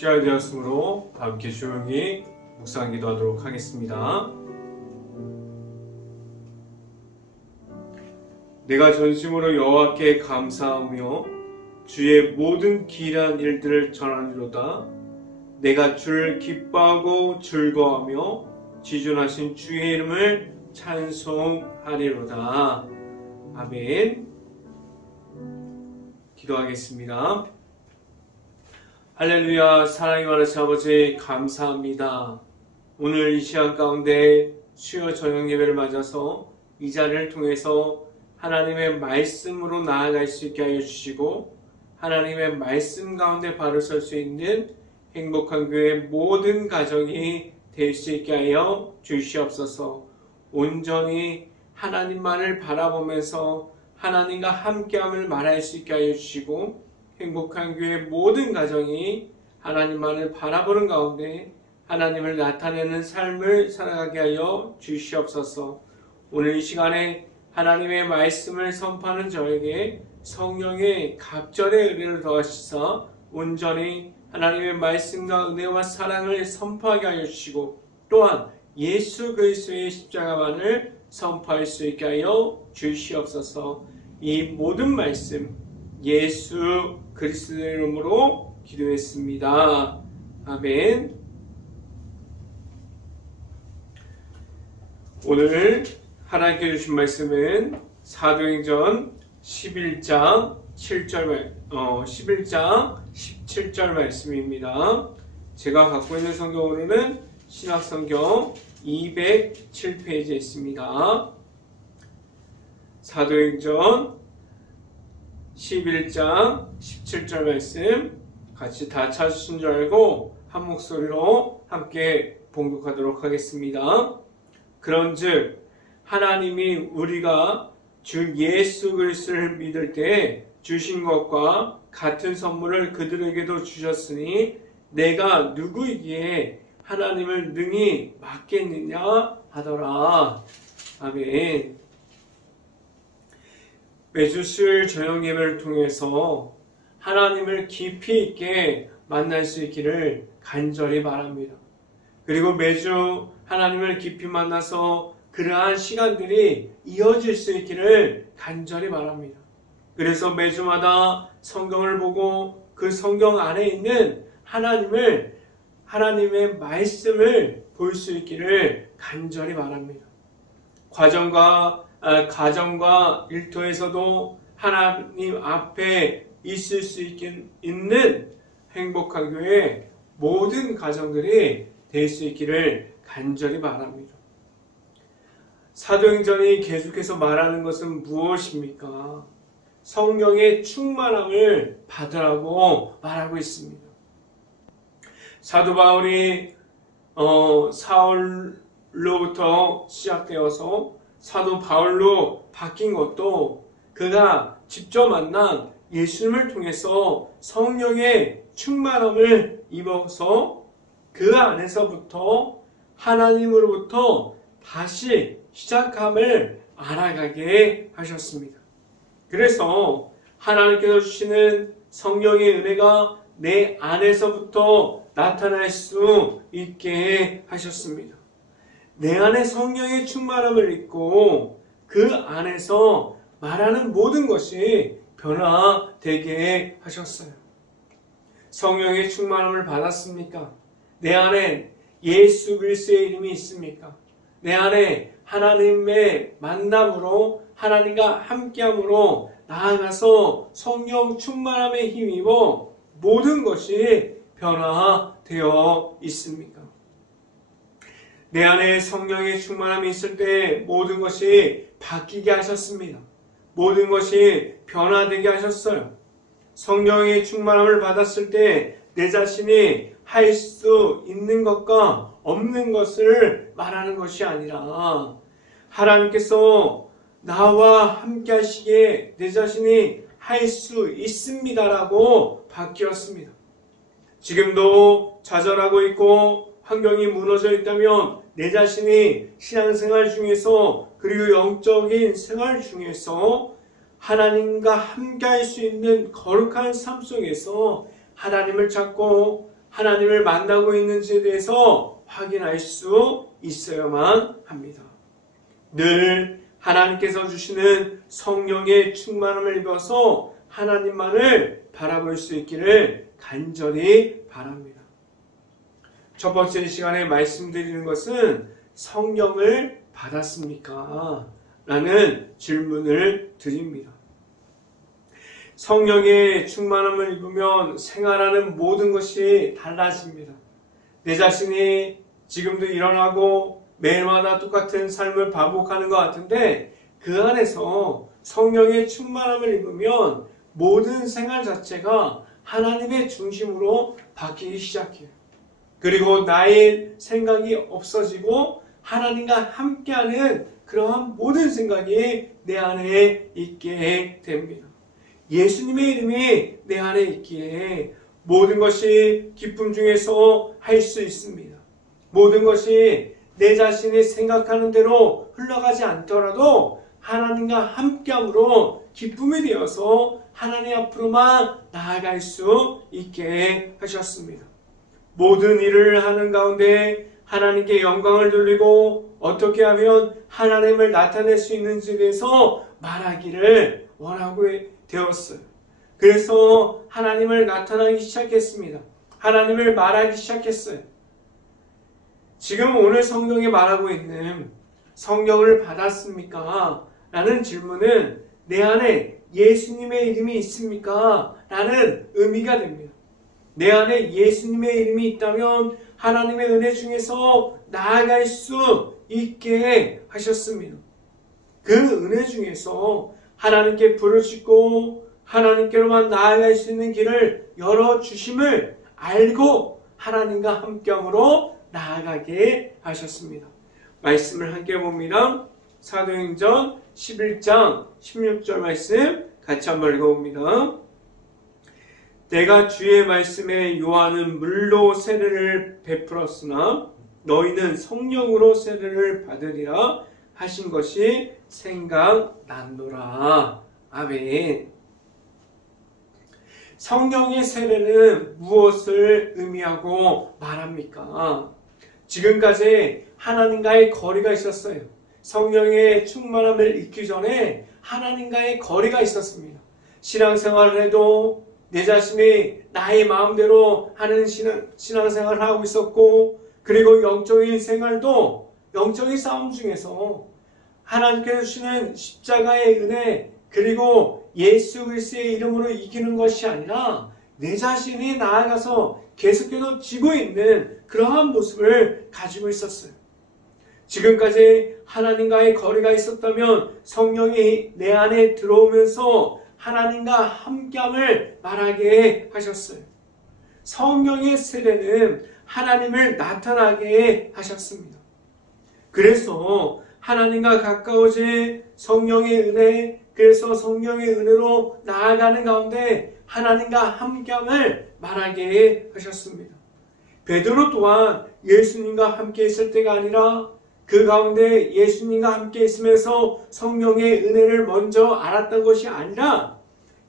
시간이 되었으므로 함께 조용히 묵상 기도하도록 하겠습니다. 내가 전심으로 여호와께 감사하며 주의 모든 기이한 일들을 전하리로다. 내가 주를 기뻐하고 즐거워하며 지존하신 주의 이름을 찬송하리로다. 아멘. 기도하겠습니다. 할렐루야. 사랑이 많으신 아버지 감사합니다. 오늘 이 시간 가운데 수요 저녁 예배를 맞아서 이 자리를 통해서 하나님의 말씀으로 나아갈 수 있게 하여 주시고 하나님의 말씀 가운데 바로 설 수 있는 행복한 교회 모든 가정이 될 수 있게 하여 주시옵소서. 온전히 하나님만을 바라보면서 하나님과 함께함을 말할 수 있게 하여 주시고 행복한 교회 모든 가정이 하나님만을 바라보는 가운데 하나님을 나타내는 삶을 살아가게 하여 주시옵소서. 오늘 이 시간에 하나님의 말씀을 선포하는 저에게 성령의 갑절의 은혜를 더하시사 온전히 하나님의 말씀과 은혜와 사랑을 선포하게 하여 주시고 또한 예수 그리스도의 십자가만을 선포할 수 있게 하여 주시옵소서. 이 모든 말씀 예수 그리스도의 이름으로 기도했습니다. 아멘. 오늘 하나님께 주신 말씀은 사도행전 11장 17절 말씀입니다. 제가 갖고 있는 성경으로는 신약성경 207페이지에 있습니다. 사도행전 11장 17절 말씀 같이 다 찾으신 줄 알고 한 목소리로 함께 봉독하도록 하겠습니다. 그런즉 하나님이 우리가 주 예수 그리스도를 믿을 때 주신 것과 같은 선물을 그들에게도 주셨으니 내가 누구이기에 하나님을 능히 막겠느냐 하더라. 아멘. 매주 수요일 저녁 예배를 통해서 하나님을 깊이 있게 만날 수 있기를 간절히 바랍니다. 그리고 매주 하나님을 깊이 만나서 그러한 시간들이 이어질 수 있기를 간절히 바랍니다. 그래서 매주마다 성경을 보고 그 성경 안에 있는 하나님의 말씀을 볼 수 있기를 간절히 바랍니다. 가정과 일터에서도 하나님 앞에 있을 수 있는 행복한 교회 모든 가정들이 될 수 있기를 간절히 바랍니다. 사도행전이 계속해서 말하는 것은 무엇입니까? 성령의 충만함을 받으라고 말하고 있습니다. 사도 바울이 사울로부터 시작되어서 사도 바울로 바뀐 것도 그가 직접 만난 예수님을 통해서 성령의 충만함을 입어서 그 안에서부터 하나님으로부터 다시 시작함을 알아가게 하셨습니다. 그래서 하나님께서 주시는 성령의 은혜가 내 안에서부터 나타날 수 있게 하셨습니다. 내 안에 성령의 충만함을 입고 그 안에서 말하는 모든 것이 변화되게 하셨어요. 성령의 충만함을 받았습니까? 내 안에 예수 그리스도의 이름이 있습니까? 내 안에 하나님의 만남으로 하나님과 함께함으로 나아가서 성령 충만함에 힘입어 모든 것이 변화되어 있습니까? 내 안에 성령의 충만함이 있을 때 모든 것이 바뀌게 하셨습니다. 모든 것이 변화되게 하셨어요. 성령의 충만함을 받았을 때 내 자신이 할 수 있는 것과 없는 것을 말하는 것이 아니라 하나님께서 나와 함께 하시기에 내 자신이 할 수 있습니다라고 바뀌었습니다. 지금도 좌절하고 있고 환경이 무너져 있다면 내 자신이 신앙생활 중에서 그리고 영적인 생활 중에서 하나님과 함께 할 수 있는 거룩한 삶 속에서 하나님을 찾고 하나님을 만나고 있는지에 대해서 확인할 수 있어야만 합니다. 늘 하나님께서 주시는 성령의 충만함을 입어서 하나님만을 바라볼 수 있기를 간절히 바랍니다. 첫 번째 시간에 말씀드리는 것은 성령을 받았습니까? 라는 질문을 드립니다. 성령의 충만함을 입으면 생활하는 모든 것이 달라집니다. 내 자신이 지금도 일어나고 매일마다 똑같은 삶을 반복하는 것 같은데 그 안에서 성령의 충만함을 입으면 모든 생활 자체가 하나님의 중심으로 바뀌기 시작해요. 그리고 나의 생각이 없어지고 하나님과 함께하는 그러한 모든 생각이 내 안에 있게 됩니다. 예수님의 이름이 내 안에 있기에 모든 것이 기쁨 중에서 할 수 있습니다. 모든 것이 내 자신이 생각하는 대로 흘러가지 않더라도 하나님과 함께함으로 기쁨이 되어서 하나님 앞으로만 나아갈 수 있게 하셨습니다. 모든 일을 하는 가운데 하나님께 영광을 돌리고 어떻게 하면 하나님을 나타낼 수 있는지에 대해서 말하기를 원하고 되었어요. 그래서 하나님을 나타나기 시작했습니다. 하나님을 말하기 시작했어요. 지금 오늘 성경에 말하고 있는 성령을 받았습니까? 라는 질문은 내 안에 예수님의 이름이 있습니까? 라는 의미가 됩니다. 내 안에 예수님의 이름이 있다면 하나님의 은혜 중에서 나아갈 수 있게 하셨습니다. 그 은혜 중에서 하나님께 부르짖고 하나님께로만 나아갈 수 있는 길을 열어주심을 알고 하나님과 함께함으로 나아가게 하셨습니다. 말씀을 함께 봅니다. 사도행전 11장 16절 말씀 같이 한번 읽어봅니다. 내가 주의 말씀에 요한은 물로 세례를 베풀었으나 너희는 성령으로 세례를 받으리라 하신 것이 생각난노라. 아멘. 성령의 세례는 무엇을 의미하고 말합니까? 지금까지 하나님과의 거리가 있었어요. 성령의 충만함을 잊기 전에 하나님과의 거리가 있었습니다. 신앙생활을 해도 내 자신이 나의 마음대로 하는 신앙생활을 하고 있었고, 그리고 영적인 생활도 영적인 싸움 중에서 하나님께서 주시는 십자가의 은혜, 그리고 예수 그리스도의 이름으로 이기는 것이 아니라 내 자신이 나아가서 계속해서 지고 있는 그러한 모습을 가지고 있었어요. 지금까지 하나님과의 거리가 있었다면 성령이 내 안에 들어오면서 하나님과 함께함을 말하게 하셨어요. 성령의 세례는 하나님을 나타나게 하셨습니다. 그래서 하나님과 가까워진 성령의 은혜, 그래서 성령의 은혜로 나아가는 가운데 하나님과 함께함을 말하게 하셨습니다. 베드로 또한 예수님과 함께 있을 때가 아니라 그 가운데 예수님과 함께 있으면서 성령의 은혜를 먼저 알았던 것이 아니라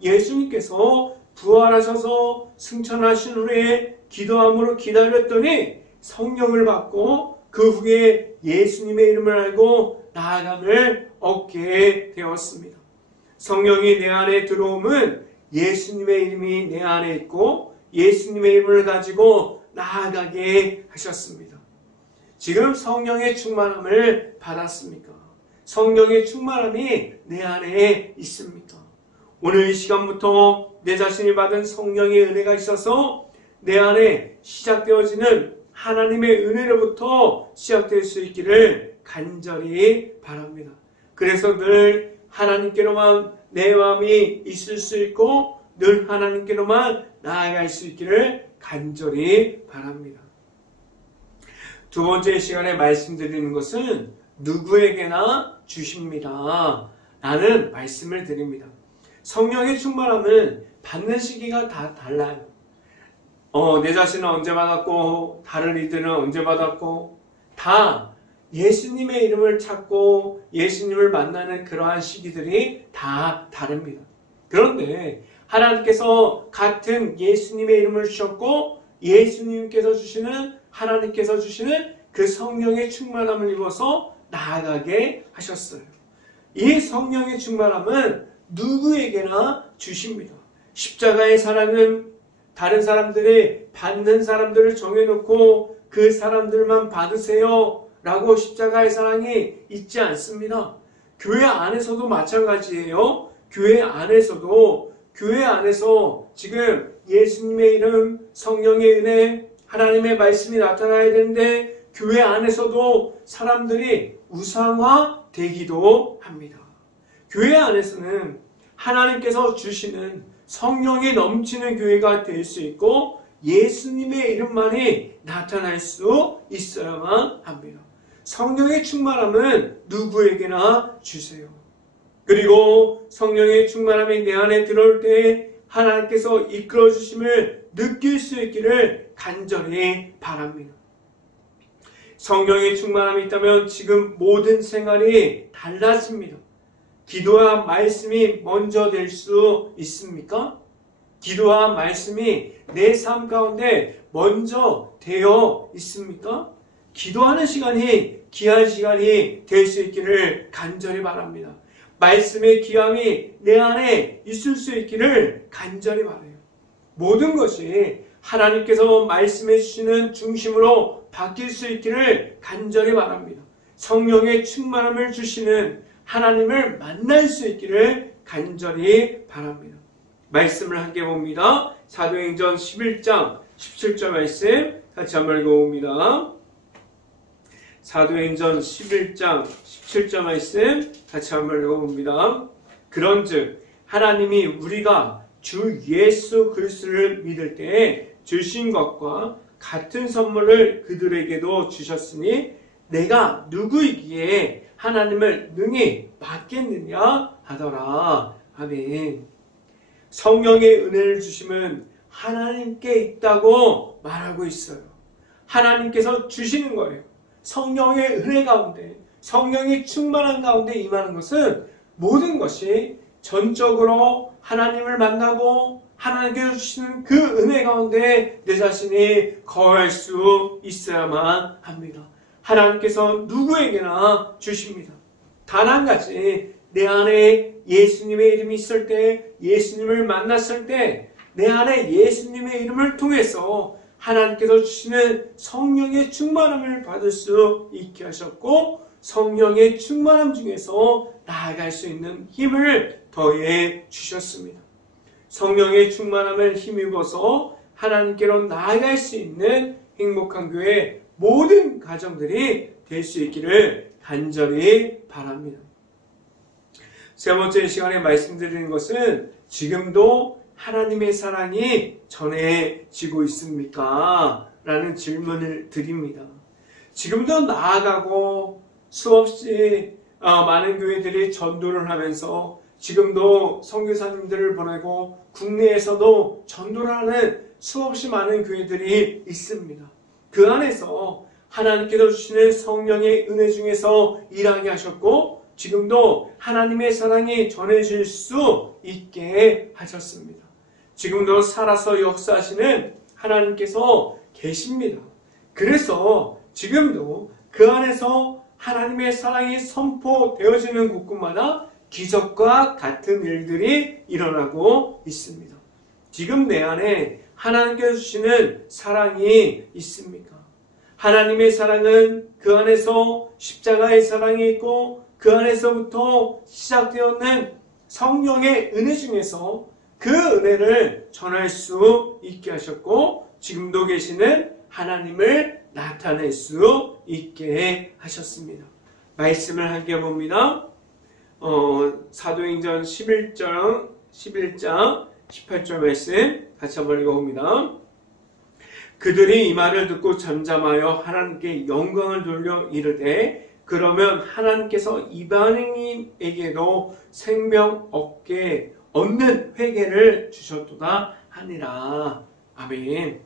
예수님께서 부활하셔서 승천하신 후에 기도함으로 기다렸더니 성령을 받고 그 후에 예수님의 이름을 알고 나아감을 얻게 되었습니다. 성령이 내 안에 들어오면 예수님의 이름이 내 안에 있고 예수님의 이름을 가지고 나아가게 하셨습니다. 지금 성령의 충만함을 받았습니까? 성령의 충만함이 내 안에 있습니까? 오늘 이 시간부터 내 자신이 받은 성령의 은혜가 있어서 내 안에 시작되어지는 하나님의 은혜로부터 시작될 수 있기를 간절히 바랍니다. 그래서 늘 하나님께로만 내 마음이 있을 수 있고 늘 하나님께로만 나아갈 수 있기를 간절히 바랍니다. 두 번째 시간에 말씀드리는 것은 누구에게나 주십니다. 라는 말씀을 드립니다. 성령의 충만함은 받는 시기가 다 달라요. 내 자신은 언제 받았고 다른 이들은 언제 받았고 다 예수님의 이름을 찾고 예수님을 만나는 그러한 시기들이 다 다릅니다. 그런데 하나님께서 같은 예수님의 이름을 주셨고 예수님께서 주시는, 하나님께서 주시는 그 성령의 충만함을 입어서 나아가게 하셨어요. 이 성령의 충만함은 누구에게나 주십니다. 십자가의 사랑은 다른 사람들이 받는 사람들을 정해놓고 그 사람들만 받으세요 라고 십자가의 사랑이 있지 않습니다. 교회 안에서도 마찬가지예요. 교회 안에서 지금 예수님의 이름, 성령의 은혜, 하나님의 말씀이 나타나야 되는데 교회 안에서도 사람들이 우상화되기도 합니다. 교회 안에서는 하나님께서 주시는 성령이 넘치는 교회가 될 수 있고 예수님의 이름만이 나타날 수 있어야만 합니다. 성령의 충만함은 누구에게나 주세요. 그리고 성령의 충만함이 내 안에 들어올 때 하나님께서 이끌어 주심을 느낄 수 있기를 간절히 바랍니다. 성령의 충만함이 있다면 지금 모든 생활이 달라집니다. 기도와 말씀이 먼저 될 수 있습니까? 기도와 말씀이 내 삶 가운데 먼저 되어 있습니까? 기도하는 시간이 귀한 시간이 될 수 있기를 간절히 바랍니다. 말씀의 귀함이 내 안에 있을 수 있기를 간절히 바라요. 모든 것이 하나님께서 말씀해 주시는 중심으로 바뀔 수 있기를 간절히 바랍니다. 성령의 충만함을 주시는 하나님을 만날 수 있기를 간절히 바랍니다. 말씀을 함께 봅니다. 사도행전 11장 17절 말씀 같이 한번 읽어봅니다. 사도행전 11장 17절 말씀 같이 한번 읽어봅니다. 그런즉 하나님이 우리가 주 예수 그리스도를 믿을 때에 주신 것과 같은 선물을 그들에게도 주셨으니 내가 누구이기에 하나님을 능히 받겠느냐 하더라. 아멘. 성령의 은혜를 주심은 하나님께 있다고 말하고 있어요. 하나님께서 주시는 거예요. 성령의 은혜 가운데, 성령이 충만한 가운데 임하는 것은 모든 것이 전적으로 하나님을 만나고 하나님께서 주시는 그 은혜 가운데 내 자신이 거할 수 있어야만 합니다. 하나님께서 누구에게나 주십니다. 단 한 가지, 내 안에 예수님의 이름이 있을 때, 예수님을 만났을 때 내 안에 예수님의 이름을 통해서 하나님께서 주시는 성령의 충만함을 받을 수 있게 하셨고 성령의 충만함 중에서 나아갈 수 있는 힘을 더해 주셨습니다. 성령의 충만함을 힘입어서 하나님께로 나아갈 수 있는 행복한 교회 모든 가정들이 될 수 있기를 간절히 바랍니다. 세 번째 시간에 말씀드리는 것은 지금도 하나님의 사랑이 전해지고 있습니까? 라는 질문을 드립니다. 지금도 나아가고 수없이 많은 교회들이 전도를 하면서 지금도 선교사님들을 보내고 국내에서도 전도를 하는 수없이 많은 교회들이 있습니다. 그 안에서 하나님께서 주시는 성령의 은혜 중에서 일하게 하셨고 지금도 하나님의 사랑이 전해질 수 있게 하셨습니다. 지금도 살아서 역사하시는 하나님께서 계십니다. 그래서 지금도 그 안에서 하나님의 사랑이 선포되어지는 곳곳마다 기적과 같은 일들이 일어나고 있습니다. 지금 내 안에 하나님께서 주시는 사랑이 있습니까? 하나님의 사랑은 그 안에서 십자가의 사랑이 있고 그 안에서부터 시작되었는 성령의 은혜 중에서 그 은혜를 전할 수 있게 하셨고 지금도 계시는 하나님을 나타낼 수 있게 하셨습니다. 말씀을 함께 봅니다. 사도행전 11장 18절 말씀 같이 한번 읽어봅니다. 그들이 이 말을 듣고 잠잠하여 하나님께 영광을 돌려 이르되 그러면 하나님께서 이방인에게도 생명 얻는 회개를 주셨도다 하니라. 아멘.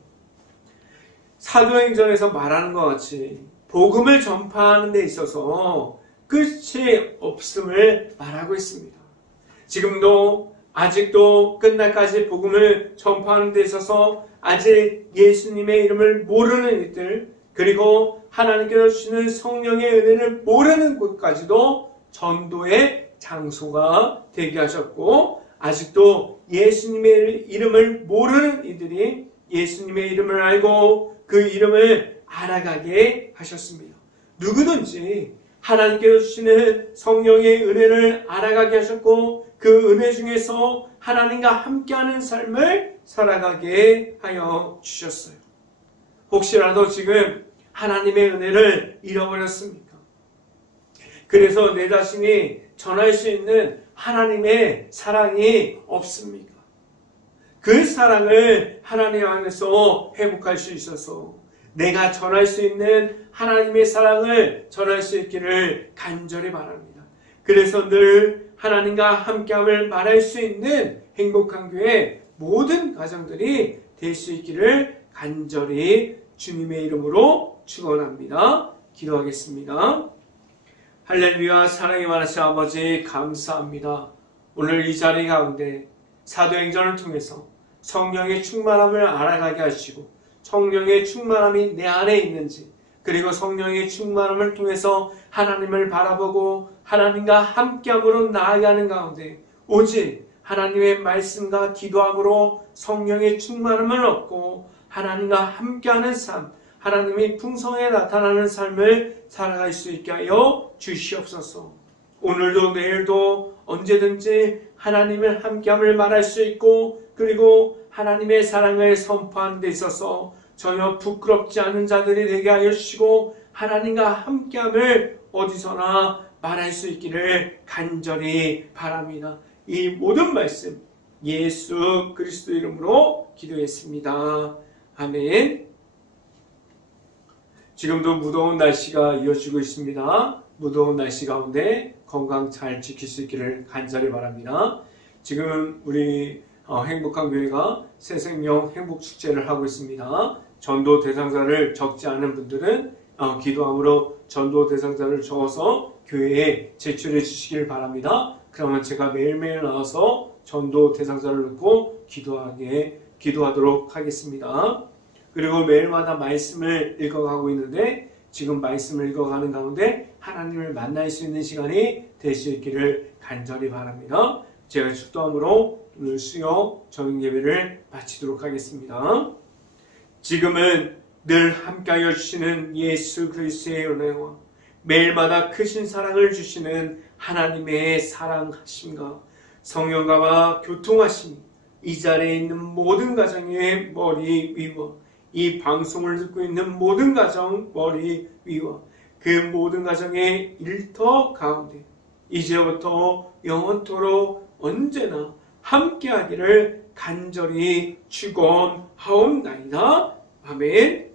사도행전에서 말하는 것 같이 복음을 전파하는 데 있어서 끝이 없음을 말하고 있습니다. 지금도 아직도 끝날까지 복음을 전파하는 데 있어서 아직 예수님의 이름을 모르는 이들, 그리고 하나님께서 주시는 성령의 은혜를 모르는 곳까지도 전도의 장소가 되게 하셨고, 아직도 예수님의 이름을 모르는 이들이 예수님의 이름을 알고 그 이름을 알아가게 하셨습니다. 누구든지 하나님께서 주시는 성령의 은혜를 알아가게 하셨고, 그 은혜 중에서 하나님과 함께하는 삶을 살아가게 하여 주셨어요. 혹시라도 지금 하나님의 은혜를 잃어버렸습니까? 그래서 내 자신이 전할 수 있는 하나님의 사랑이 없습니까? 그 사랑을 하나님 안에서 회복할 수 있어서 내가 전할 수 있는 하나님의 사랑을 전할 수 있기를 간절히 바랍니다. 그래서 늘 하나님과 함께함을 말할 수 있는 행복한 교회 모든 가정들이 될 수 있기를 간절히 주님의 이름으로 축원합니다. 기도하겠습니다. 할렐루야. 사랑이 많으신 아버지 감사합니다. 오늘 이 자리 가운데 사도행전을 통해서 성령의 충만함을 알아가게 하시고 성령의 충만함이 내 안에 있는지, 그리고 성령의 충만함을 통해서 하나님을 바라보고 하나님과 함께함으로 나아가는 가운데 오직 하나님의 말씀과 기도함으로 성령의 충만함을 얻고 하나님과 함께하는 삶, 하나님의 풍성에 나타나는 삶을 살아갈 수 있게 하여 주시옵소서. 오늘도 내일도 언제든지 하나님을 함께함을 말할 수 있고, 그리고 하나님의 사랑을 선포하는 데 있어서 전혀 부끄럽지 않은 자들이 되게 하여 주시고 하나님과 함께함을 어디서나 말할 수 있기를 간절히 바랍니다. 이 모든 말씀 예수 그리스도 이름으로 기도했습니다. 아멘. 지금도 무더운 날씨가 이어지고 있습니다. 무더운 날씨 가운데 건강 잘 지킬 수 있기를 간절히 바랍니다. 지금 우리 행복한 교회가 새생명 행복축제를 하고 있습니다. 전도 대상자를 적지 않은 분들은 기도함으로 전도 대상자를 적어서 교회에 제출해 주시길 바랍니다. 그러면 제가 매일매일 나와서 전도 대상자를 넣고 기도하도록 하겠습니다. 그리고 매일마다 말씀을 읽어가고 있는데 지금 말씀을 읽어가는 가운데 하나님을 만날 수 있는 시간이 될 수 있기를 간절히 바랍니다. 제가 축도함으로 오늘 수요 저녁 예배를 마치도록 하겠습니다. 지금은 늘 함께하여 주시는 예수 그리스도의 은혜와 매일마다 크신 사랑을 주시는 하나님의 사랑하심과 성령과와 교통하심이 이 자리에 있는 모든 가정의 머리 위와 이 방송을 듣고 있는 모든 가정 머리 위와 그 모든 가정의 일터 가운데 이제부터 영원토록 언제나 함께하기를 간절히 축원하옵나이다. 아멘.